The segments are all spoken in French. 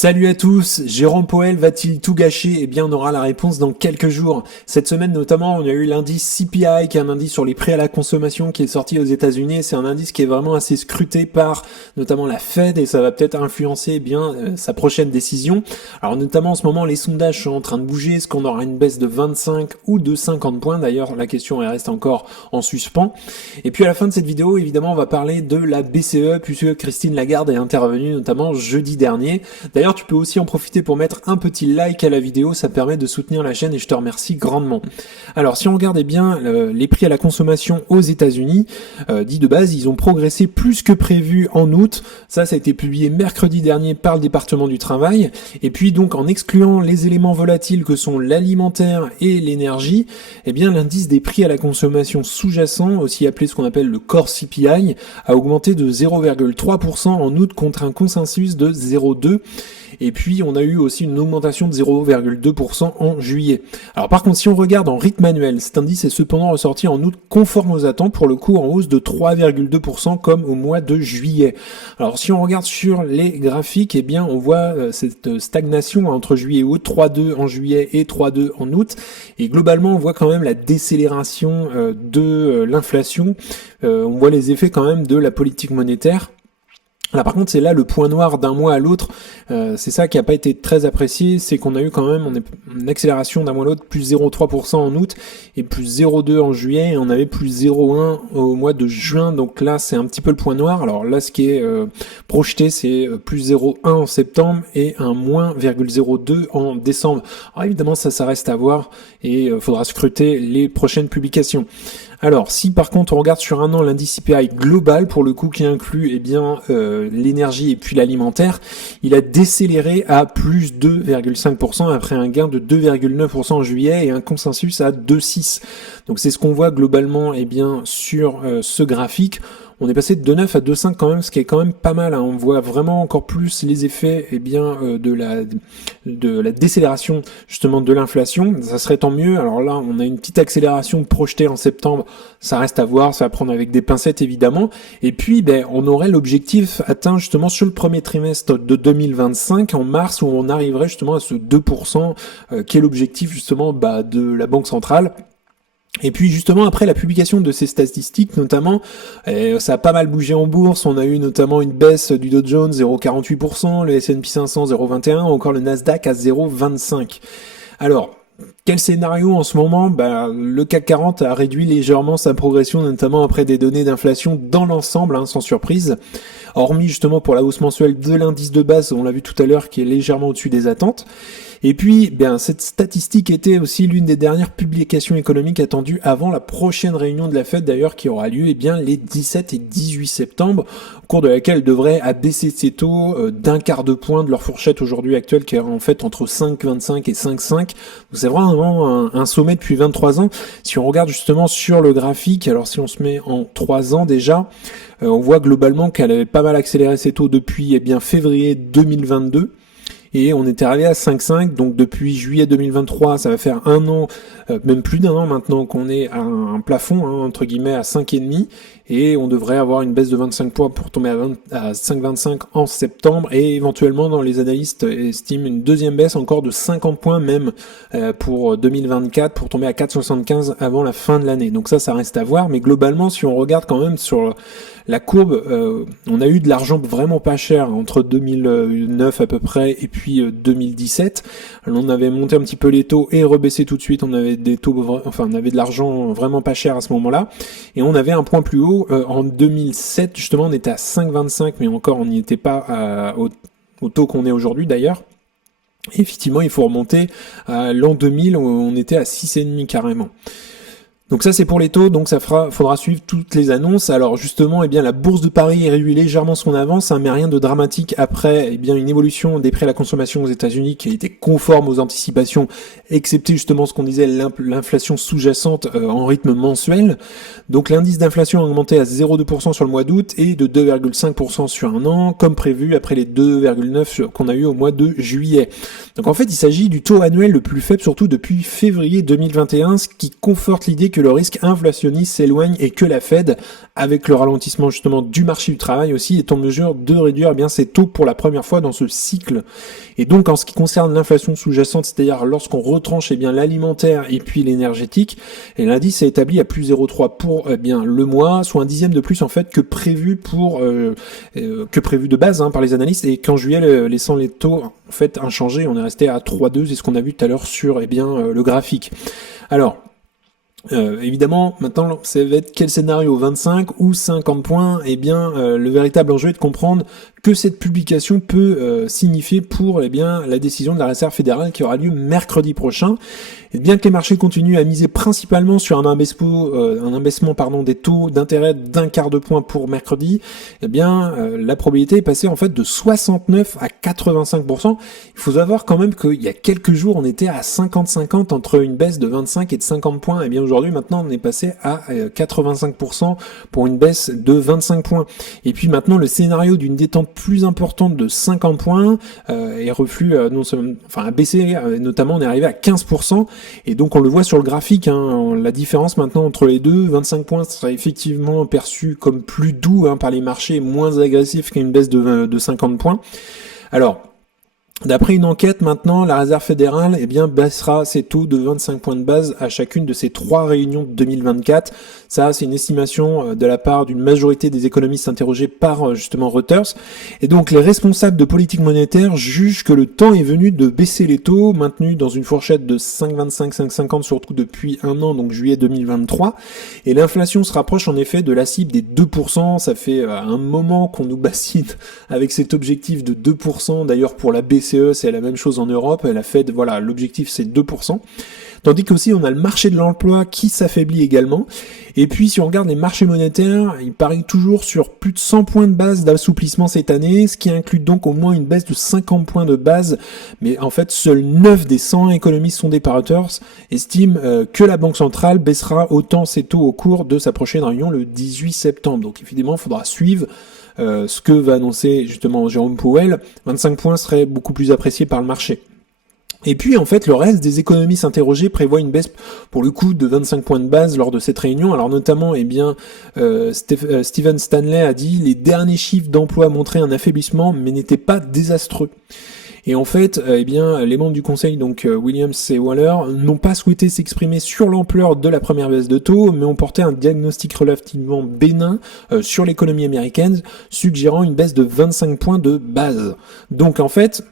Salut à tous, Jérôme Powell va-t-il tout gâcher? Eh bien, on aura la réponse dans quelques jours. Cette semaine notamment, on a eu l'indice CPI, qui est un indice sur les prix à la consommation qui est sorti aux États-Unis. C'est un indice qui est vraiment assez scruté par notamment la Fed et ça va peut-être influencer sa prochaine décision. Alors notamment en ce moment, les sondages sont en train de bouger. Est-ce qu'on aura une baisse de 25 ou de 50 points? D'ailleurs, la question elle reste encore en suspens. Et puis à la fin de cette vidéo, évidemment, on va parler de la BCE puisque Christine Lagarde est intervenue notamment jeudi dernier. D'ailleurs, tu peux aussi en profiter pour mettre un petit like à la vidéo, ça permet de soutenir la chaîne et je te remercie grandement. Alors, si on regarde bien les prix à la consommation aux États-Unis, dit de base, ils ont progressé plus que prévu en août. Ça a été publié mercredi dernier par le département du travail. Et puis donc, en excluant les éléments volatiles que sont l'alimentaire et l'énergie, eh bien l'indice des prix à la consommation sous-jacent, aussi appelé ce qu'on appelle le core CPI, a augmenté de 0,3% en août contre un consensus de 0,2%. Et puis on a eu aussi une augmentation de 0,2% en juillet. Alors par contre, si on regarde en rythme annuel, cet indice est cependant ressorti en août conforme aux attentes, pour le coup en hausse de 3,2% comme au mois de juillet. Alors si on regarde sur les graphiques, eh bien on voit cette stagnation entre juillet et août, 3,2 en juillet et 3,2 en août. Et globalement, on voit quand même la décélération de l'inflation. On voit les effets quand même de la politique monétaire. Là par contre c'est là le point noir d'un mois à l'autre, c'est ça qui n'a pas été très apprécié, c'est qu'on a eu quand même une accélération d'un mois à l'autre, plus 0,3% en août et plus 0,2 en juillet, et on avait plus 0,1 au mois de juin, donc là c'est un petit peu le point noir. Alors là ce qui est projeté c'est plus 0,1 en septembre et un moins 0,02 en décembre. Alors évidemment ça reste à voir et faudra scruter les prochaines publications. Alors, si par contre on regarde sur un an l'indice CPI global, pour le coup qui inclut l'énergie et puis l'alimentaire, il a décéléré à plus 2,5% après un gain de 2,9% en juillet et un consensus à 2,6%. Donc c'est ce qu'on voit globalement sur ce graphique. On est passé de 2,9 à 2,5 quand même, ce qui est quand même pas mal, hein. On voit vraiment encore plus les effets de la décélération justement de l'inflation. Ça serait tant mieux. Alors là, on a une petite accélération projetée en septembre. Ça reste à voir, ça va prendre avec des pincettes évidemment. Et puis, on aurait l'objectif atteint justement sur le premier trimestre de 2025, en mars, où on arriverait justement à ce 2%, qui est l'objectif justement de la Banque centrale. Et puis justement après la publication de ces statistiques notamment, ça a pas mal bougé en bourse. On a eu notamment une baisse du Dow Jones 0,48%, le S&P 500 0,21%, encore le Nasdaq à 0,25%. Alors, quel scénario en ce moment? Le CAC 40 a réduit légèrement sa progression, notamment après des données d'inflation dans l'ensemble, sans surprise. Hormis justement pour la hausse mensuelle de l'indice de base, on l'a vu tout à l'heure, qui est légèrement au-dessus des attentes. Et puis, cette statistique était aussi l'une des dernières publications économiques attendues avant la prochaine réunion de la Fed, d'ailleurs, qui aura lieu les 17 et 18 septembre, au cours de laquelle elle devrait abaisser ses taux d'un quart de point de leur fourchette aujourd'hui actuelle, qui est en fait entre 5,25 et 5,5. Donc c'est vraiment un sommet depuis 23 ans. Si on regarde justement sur le graphique, alors si on se met en 3 ans déjà, on voit globalement qu'elle avait pas mal accéléré ses taux depuis février 2022. Et on était arrivé à 5,5, donc depuis juillet 2023, ça va faire un an, même plus d'un an maintenant qu'on est à un plafond, entre guillemets, à 5,5, et on devrait avoir une baisse de 25 points pour tomber à 5,25 en septembre, et éventuellement, dans les analystes estiment une deuxième baisse encore de 50 points même pour 2024, pour tomber à 4,75 avant la fin de l'année. Donc ça reste à voir, mais globalement, si on regarde quand même sur la courbe, on a eu de l'argent vraiment pas cher entre 2009 à peu près et puis 2017. Alors, on avait monté un petit peu les taux et rebaissé tout de suite. On avait on avait de l'argent vraiment pas cher à ce moment-là. Et on avait un point plus haut en 2007. Justement, on était à 5,25, mais encore on n'y était pas au taux qu'on est aujourd'hui d'ailleurs. Et effectivement, il faut remonter à l'an 2000 où on était à 6,5 carrément. Donc ça c'est pour les taux, donc faudra suivre toutes les annonces. Alors justement, la bourse de Paris réduit légèrement son avance, mais rien de dramatique après une évolution des prix à la consommation aux États-Unis qui a été conforme aux anticipations, excepté justement ce qu'on disait, l'inflation sous-jacente en rythme mensuel. Donc l'indice d'inflation a augmenté à 0,2% sur le mois d'août et de 2,5% sur un an, comme prévu après les 2,9% qu'on a eu au mois de juillet. Donc en fait, il s'agit du taux annuel le plus faible, surtout depuis février 2021, ce qui conforte l'idée que que le risque inflationniste s'éloigne et que la Fed, avec le ralentissement justement du marché du travail aussi, est en mesure de réduire ses taux pour la première fois dans ce cycle. Et donc en ce qui concerne l'inflation sous-jacente, c'est-à-dire lorsqu'on retranche l'alimentaire et puis l'énergétique, et l'indice est établi à plus 0,3 pour le mois, soit un dixième de plus en fait que prévu de base par les analystes, et qu'en juillet, laissant les taux en fait inchangés, on est resté à 3,2, c'est ce qu'on a vu tout à l'heure sur le graphique. Alors, évidemment, maintenant, ça va être quel scénario, 25 ou 50 points? Le véritable enjeu est de comprendre que cette publication peut signifier pour la décision de la Réserve fédérale qui aura lieu mercredi prochain. Et bien que les marchés continuent à miser principalement sur un abaissement des taux d'intérêt d'un quart de point pour mercredi, la probabilité est passée en fait de 69 à 85%. Il faut savoir quand même qu'il y a quelques jours, on était à 50-50 entre une baisse de 25 et de 50 points. Et bien aujourd'hui, maintenant, on est passé à 85% pour une baisse de 25 points. Et puis maintenant, le scénario d'une détente plus importante de 50 points est a baissé, notamment on est arrivé à 15%. Et donc on le voit sur le graphique, la différence maintenant entre les deux, 25 points serait effectivement perçu comme plus doux par les marchés, moins agressif qu'une baisse de 50 points. Alors, d'après une enquête, maintenant, la Réserve fédérale baissera ses taux de 25 points de base à chacune de ces 3 réunions de 2024. Ça, c'est une estimation de la part d'une majorité des économistes interrogés par justement Reuters. Et donc, les responsables de politique monétaire jugent que le temps est venu de baisser les taux, maintenus dans une fourchette de 5,25-5,50 surtout depuis un an, donc juillet 2023. Et l'inflation se rapproche en effet de la cible des 2%. Ça fait un moment qu'on nous bassine avec cet objectif de 2%. D'ailleurs, pour la BCE, c'est la même chose en Europe. La Fed, l'objectif c'est 2%. Tandis qu'aussi on a le marché de l'emploi qui s'affaiblit également. Et puis si on regarde les marchés monétaires, il parie toujours sur plus de 100 points de base d'assouplissement cette année, ce qui inclut donc au moins une baisse de 50 points de base. Mais en fait, seuls 9 des 100 économistes sondés par Reuters estiment que la Banque centrale baissera autant ses taux au cours de sa prochaine réunion le 18 septembre. Donc évidemment, il faudra suivre ce que va annoncer justement Jérôme Powell. 25 points serait beaucoup plus apprécié par le marché. Et puis en fait le reste des économistes interrogés prévoient une baisse pour le coup de 25 points de base lors de cette réunion. Alors notamment Stephen Stanley a dit les derniers chiffres d'emploi montraient un affaiblissement mais n'étaient pas désastreux. Et en fait, les membres du conseil, donc Williams et Waller, n'ont pas souhaité s'exprimer sur l'ampleur de la première baisse de taux, mais ont porté un diagnostic relativement bénin sur l'économie américaine, suggérant une baisse de 25 points de base. Donc en fait,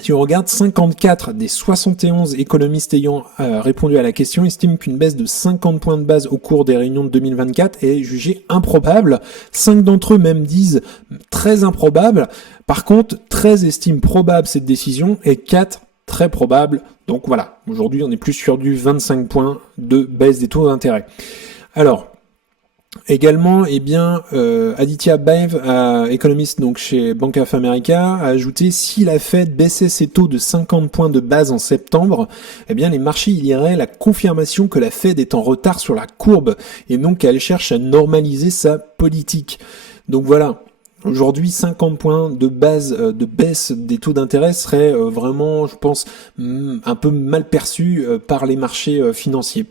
si on regarde, 54 des 71 économistes ayant répondu à la question estiment qu'une baisse de 50 points de base au cours des réunions de 2024 est jugée improbable. 5 d'entre eux même disent très improbable. Par contre, 13 estiment probable cette décision et 4 très probable. Donc voilà, aujourd'hui on est plus sur du 25 points de baisse des taux d'intérêt. Alors, également, Aditya Bhave, économiste donc chez Bank of America, a ajouté si la Fed baissait ses taux de 50 points de base en septembre, les marchés y liraient la confirmation que la Fed est en retard sur la courbe et donc qu'elle cherche à normaliser sa politique. Donc voilà. Aujourd'hui, 50 points de base de baisse des taux d'intérêt serait vraiment, je pense, un peu mal perçu par les marchés financiers.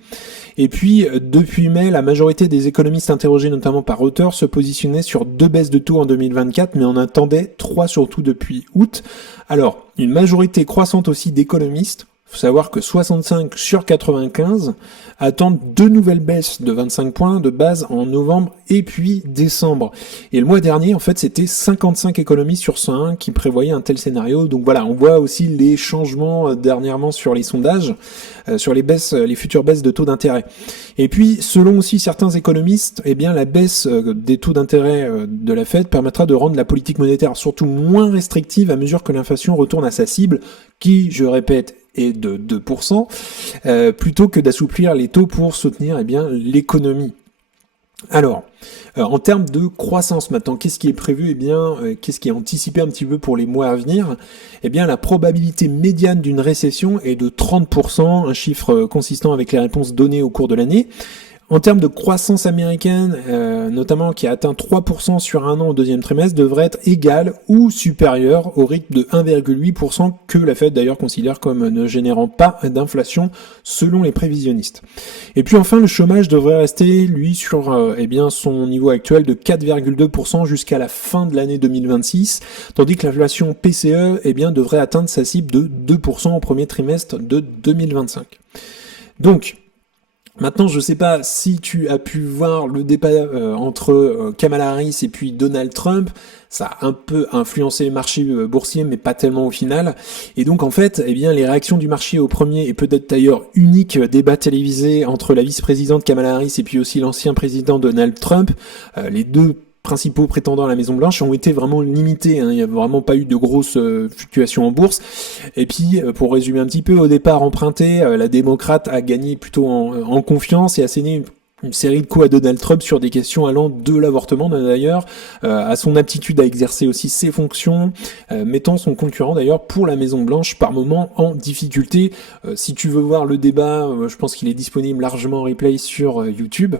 Et puis, depuis mai, la majorité des économistes interrogés, notamment par Reuters, se positionnaient sur 2 baisses de taux en 2024, mais on attendait 3 surtout depuis août. Alors, une majorité croissante aussi d'économistes, il faut savoir que 65 sur 95 attendent 2 nouvelles baisses de 25 points de base en novembre et puis décembre. Et le mois dernier, en fait, c'était 55 économistes sur 101 qui prévoyaient un tel scénario. Donc voilà, on voit aussi les changements dernièrement sur les sondages, sur les futures baisses de taux d'intérêt. Et puis, selon aussi certains économistes, la baisse des taux d'intérêt de la Fed permettra de rendre la politique monétaire surtout moins restrictive à mesure que l'inflation retourne à sa cible, qui, je répète, est de 2%, plutôt que d'assouplir les taux pour soutenir l'économie. Alors, en termes de croissance maintenant, qu'est-ce qui est prévu qu'est-ce qui est anticipé un petit peu pour les mois à venir? La probabilité médiane d'une récession est de 30%, un chiffre consistant avec les réponses données au cours de l'année. en termes de croissance américaine, notamment qui a atteint 3% sur un an au deuxième trimestre, devrait être égale ou supérieure au rythme de 1,8% que la Fed d'ailleurs considère comme ne générant pas d'inflation selon les prévisionnistes. Et puis enfin, le chômage devrait rester, lui, sur son niveau actuel de 4,2% jusqu'à la fin de l'année 2026, tandis que l'inflation PCE devrait atteindre sa cible de 2% au premier trimestre de 2025. Donc, maintenant, je ne sais pas si tu as pu voir le débat entre Kamala Harris et puis Donald Trump. Ça a un peu influencé les marchés boursiers, mais pas tellement au final. Et donc, en fait, les réactions du marché au premier et peut-être d'ailleurs unique débat télévisé entre la vice-présidente Kamala Harris et puis aussi l'ancien président Donald Trump, les deux principaux prétendants à la Maison Blanche ont été vraiment limités, il n'y a vraiment pas eu de grosses fluctuations en bourse. Et puis, pour résumer un petit peu, au départ emprunté, la démocrate a gagné plutôt en confiance et a asséné une série de coups à Donald Trump sur des questions allant de l'avortement d'ailleurs, à son aptitude à exercer aussi ses fonctions, mettant son concurrent d'ailleurs pour la Maison Blanche par moment en difficulté. Si tu veux voir le débat, je pense qu'il est disponible largement en replay sur YouTube.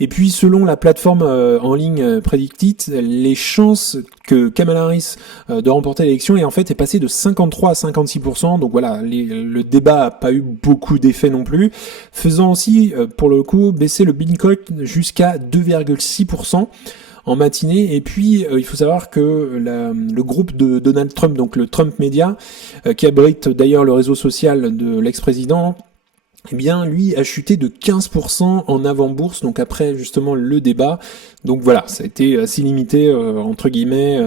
Et puis, selon la plateforme en ligne Predictit, les chances que Kamala Harris de remporter l'élection est passé de 53 à 56%. Donc voilà, le débat a pas eu beaucoup d'effet non plus, faisant aussi, pour le coup, baisser le Bitcoin jusqu'à 2,6% en matinée. Et puis, il faut savoir que le groupe de Donald Trump, donc le Trump Media, qui abrite d'ailleurs le réseau social de l'ex-président, lui a chuté de 15% en avant-bourse, donc après justement le débat. Donc voilà, ça a été assez limité, entre guillemets,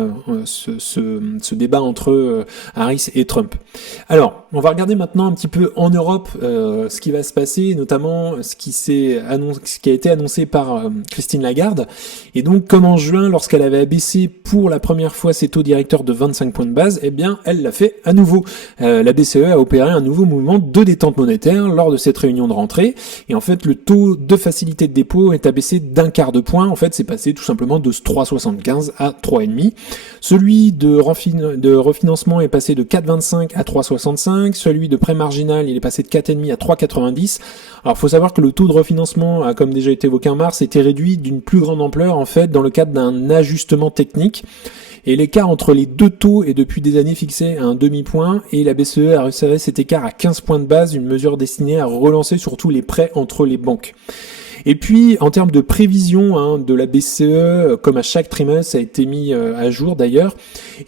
ce débat entre Harris et Trump. Alors, on va regarder maintenant un petit peu en Europe ce qui va se passer, notamment ce qui a été annoncé par Christine Lagarde. Et donc, comme en juin, lorsqu'elle avait abaissé pour la première fois ses taux directeurs de 25 points de base, elle l'a fait à nouveau. La BCE a opéré un nouveau mouvement de détente monétaire lors de cette réunion de rentrée. Et en fait, le taux de facilité de dépôt est abaissé d'un quart de point. En fait, c'est passé tout simplement de 3,75 à 3,5. Celui de refinancement est passé de 4,25 à 3,65. Celui de prêt marginal, il est passé de 4,5 à 3,90. Alors, il faut savoir que le taux de refinancement, comme déjà été évoqué en mars, était réduit d'une plus grande ampleur, en fait, dans le cadre d'un ajustement technique. Et l'écart entre les deux taux est depuis des années fixé à un demi-point, et la BCE a resserré cet écart à 15 points de base, une mesure destinée à relancer surtout les prêts entre les banques. Et puis, en termes de prévision de la BCE, comme à chaque trimestre, ça a été mis à jour d'ailleurs.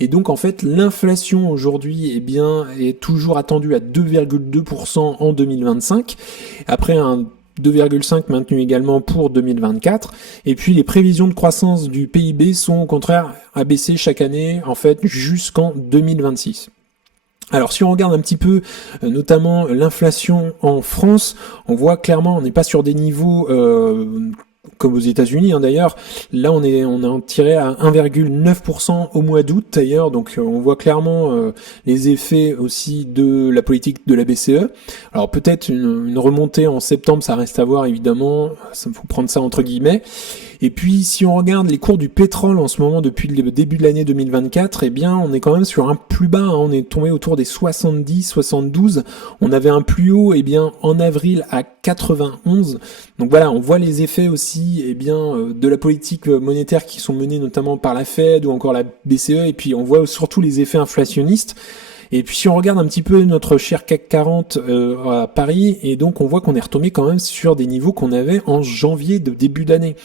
Et donc, en fait, l'inflation aujourd'hui est toujours attendue à 2,2% en 2025, après un 2,5 maintenu également pour 2024. Et puis, les prévisions de croissance du PIB sont au contraire abaissées chaque année, en fait, jusqu'en 2026. Alors si on regarde un petit peu notamment l'inflation en France, on voit clairement on n'est pas sur des niveaux comme aux États-Unis d'ailleurs. Là on a tiré à 1,9% au mois d'août d'ailleurs, donc on voit clairement les effets aussi de la politique de la BCE. Alors peut-être une remontée en septembre, ça reste à voir évidemment, ça faut prendre ça entre guillemets. Et puis, si on regarde les cours du pétrole en ce moment depuis le début de l'année 2024, on est quand même sur un plus bas. On est tombé autour des 70, 72. On avait un plus haut, en avril à 91. Donc voilà, on voit les effets aussi, de la politique monétaire qui sont menées notamment par la Fed ou encore la BCE. Et puis, on voit surtout les effets inflationnistes. Et puis si on regarde un petit peu notre cher CAC 40 à Paris, et donc on voit qu'on est retombé quand même sur des niveaux qu'on avait en janvier de début d'année.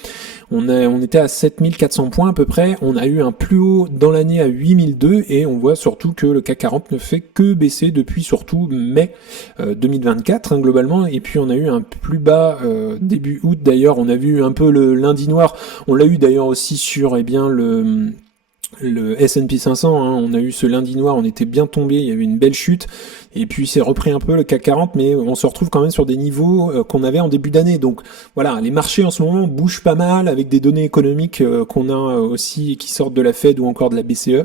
On était à 7400 points à peu près, on a eu un plus haut dans l'année à 8002 et on voit surtout que le CAC 40 ne fait que baisser depuis surtout mai 2024 globalement, et puis on a eu un plus bas début août d'ailleurs, on a vu un peu le lundi noir, on l'a eu d'ailleurs aussi sur le S&P 500, on a eu ce lundi noir, on était bien tombé, il y avait une belle chute, et puis c'est repris un peu le CAC 40, mais on se retrouve quand même sur des niveaux qu'on avait en début d'année. Donc voilà, les marchés en ce moment bougent pas mal avec des données économiques qu'on a aussi qui sortent de la Fed ou encore de la BCE.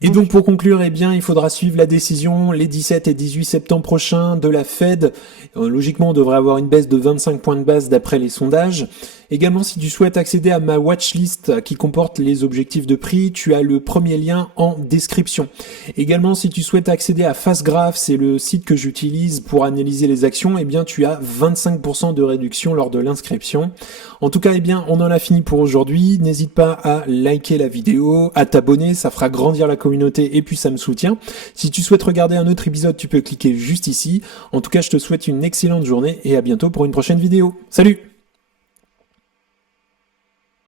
Et donc pour conclure, il faudra suivre la décision les 17 et 18 septembre prochains de la Fed. Logiquement, on devrait avoir une baisse de 25 points de base d'après les sondages. Également, si tu souhaites accéder à ma watchlist qui comporte les objectifs de prix, tu as le premier lien en description. Également, si tu souhaites accéder à FastGraph, c'est le site que j'utilise pour analyser les actions, eh bien tu as 25% de réduction lors de l'inscription. En tout cas, eh bien on en a fini pour aujourd'hui. N'hésite pas à liker la vidéo, à t'abonner, ça fera grandir la communauté et puis ça me soutient. Si tu souhaites regarder un autre épisode, tu peux cliquer juste ici. En tout cas, je te souhaite une excellente journée et à bientôt pour une prochaine vidéo. Salut!